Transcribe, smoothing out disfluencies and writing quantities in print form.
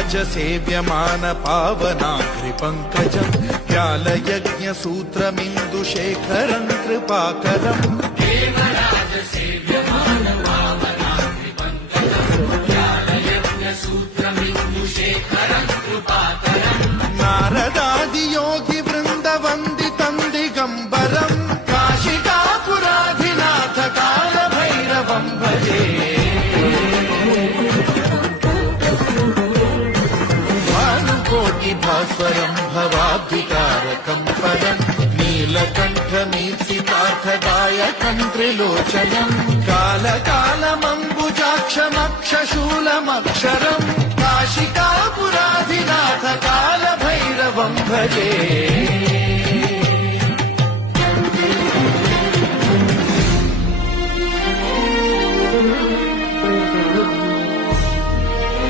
सेव्यमान पावनाग्रिपङ्कजम् व्यालयज्ञसूत्रमिन्दुशेखरम् कृपाकरम् नारदादियोगि वृन्दवन्दितं दिगम्बरम् काशिकापुराधिनाथ कालभैरवं भजे भास्वरं भवाब्धिकारकं परं नीलकण्ठमीप्सितार्थदायकं त्रिलोचनं कालकालमम्बुजाक्षमक्षशूलमक्षरं काशिकापुराधिनाथ कालभैरवं भजे